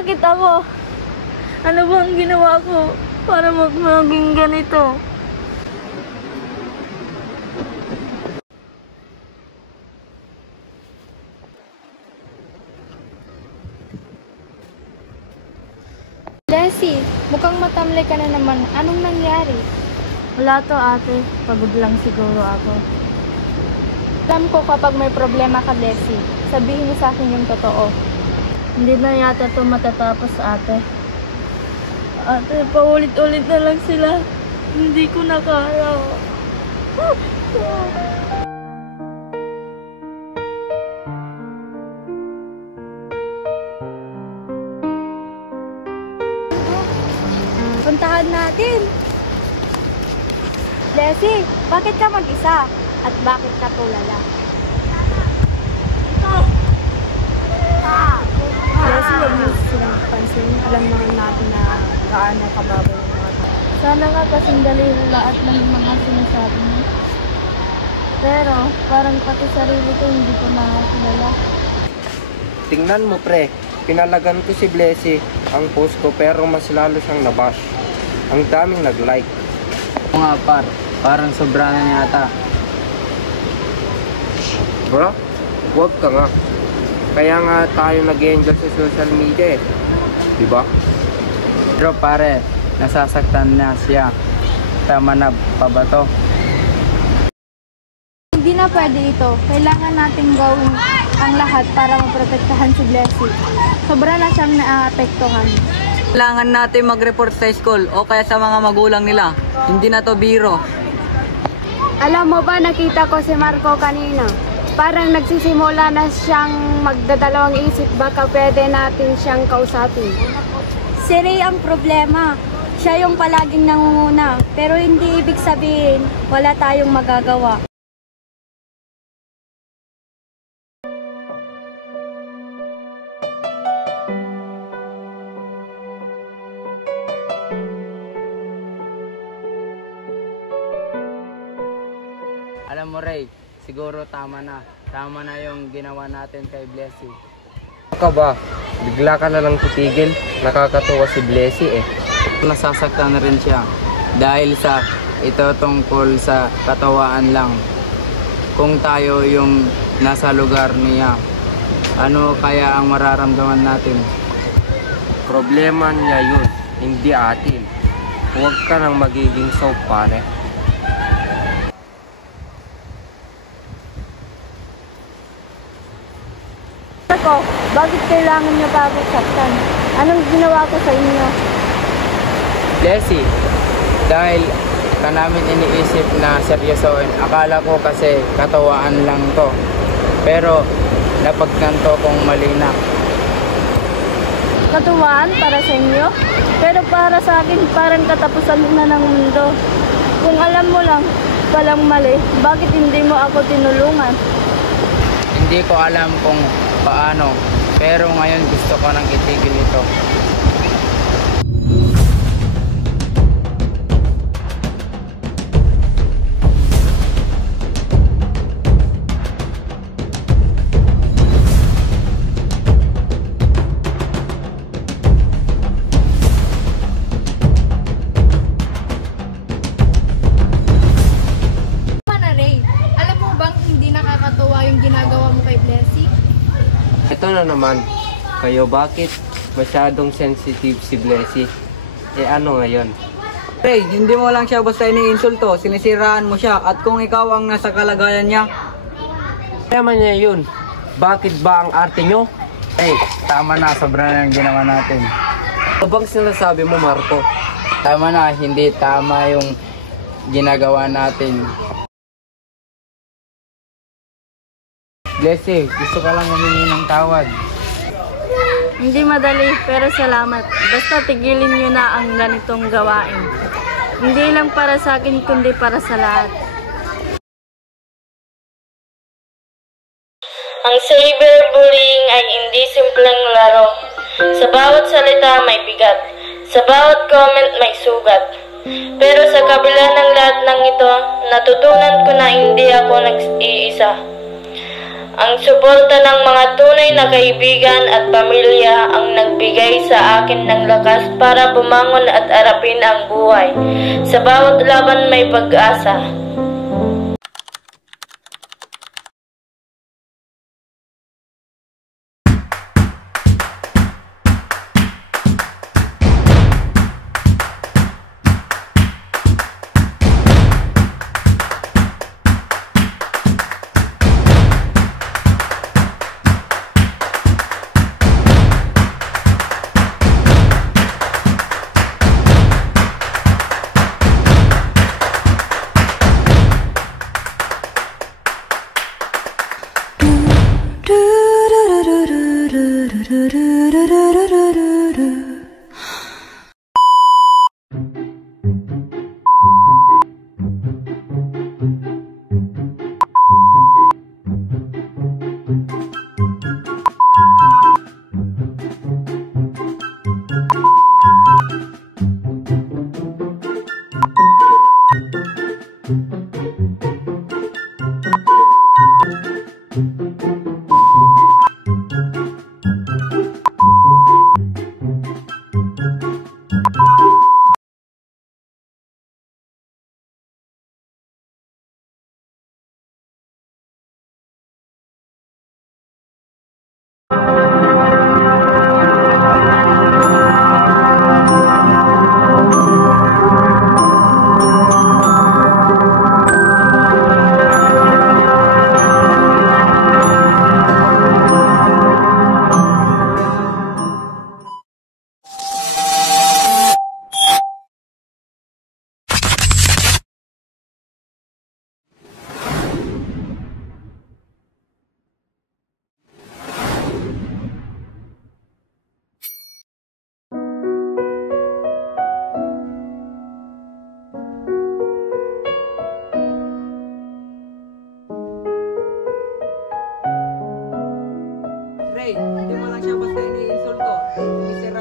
Bakit ako? Ano bang ginawa ko para maging ganito? Leslie, mukhang matamlay ka na naman. Anong nangyari? Wala to ate, pagod lang siguro ako. Alam ko kapag may problema ka, Leslie, sabihin mo sa akin yung totoo. Hindi na yata to matatapos ate. Ate, paulit-ulit na lang sila. Hindi ko na kaya. Puntahan natin. Leslie, bakit ka mag-isa? At bakit ka tulala? Leslie, huwag mo silang pansin. Alam naman natin na gaano kababa yung mga tao. Sana nga kasing dali lahat ng mga sinasabi mo. Pero parang pati sarili ko hindi ko nakakilala. Tingnan mo pre, pinalagan ko si Blessy ang post ko pero mas lalo siyang nabash. Ang daming nag-like. Oo nga par, parang sobra na yata. Bro, huwag ka nga. Kaya nga tayo nag-enjoy sa social media eh. Diba? Pero pare, nasasaktan na siya. Tama na pa ba to? Hindi na pwede ito. Kailangan natin gawin ang lahat para maprotektahan si Blessy. Sobra na siyang naapektuhan. Kailangan natin mag-report sa school o kaya sa mga magulang nila. Hindi na to biro. Alam mo ba, nakita ko si Marco kanina. Parang nagsisimula na siyang magdadalawang isip, baka pwede natin siyang kausapin. Si Ray ang problema. Siya yung palaging nangunguna. Pero hindi ibig sabihin wala tayong magagawa. Alam mo Ray, siguro tama na. Tama na yung ginawa natin kay Blessy. Ka ba? Bigla ka na lang titigil. Nakakatuwa si Blessy eh. Nasasaktan na rin siya dahil sa ito tungkol sa katawaan lang. Kung tayo yung nasa lugar niya, ano kaya ang mararamdaman natin? Problema niya yun, hindi atin. Huwag ka nang magiging soap pare. Marco, bakit kailangan niyo pa ako saktan? Anong ginawa ko sa inyo? Blessy, dahil ka namin iniisip na seryosoin, akala ko kasi katawaan lang to. Pero napagtanto kong mali na. Katuwaan para sa inyo? Pero para sa akin, parang katapusan na ng mundo. Kung alam mo lang palang mali, bakit hindi mo ako tinulungan? Hindi ko alam kung paano, pero ngayon gusto ko nang itigil ito. Ito na naman, kayo bakit masyadong sensitive si Blessy? Eh ano ngayon? Ray, hindi mo lang siya basta iniinsulto, sinisiraan mo siya at kung ikaw ang nasa kalagayan niya. Tema niya yun. Bakit ba ang arte nyo? Hey, tama na, sobra na yung ginawa natin. Ano bang sinasabi mo Marco? Tama na, hindi tama yung ginagawa natin. Blessy, gusto ka lang humingi ng tawad. Hindi madali, pero salamat. Basta tigilin niyo na ang ganitong gawain. Hindi lang para sa akin, kundi para sa lahat. Ang cyberbullying ay hindi simpleng laro. Sa bawat salita may bigat. Sa bawat comment may sugat. Pero sa kabila ng lahat ng ito, natutunan ko na hindi ako nag-iisa. Ang suporta ng mga tunay na kaibigan at pamilya ang nagbigay sa akin ng lakas para bumangon at harapin ang buhay. Sa bawat laban may pag-asa. Ray, hindi mo lang siya basta iniinsulto. Isira.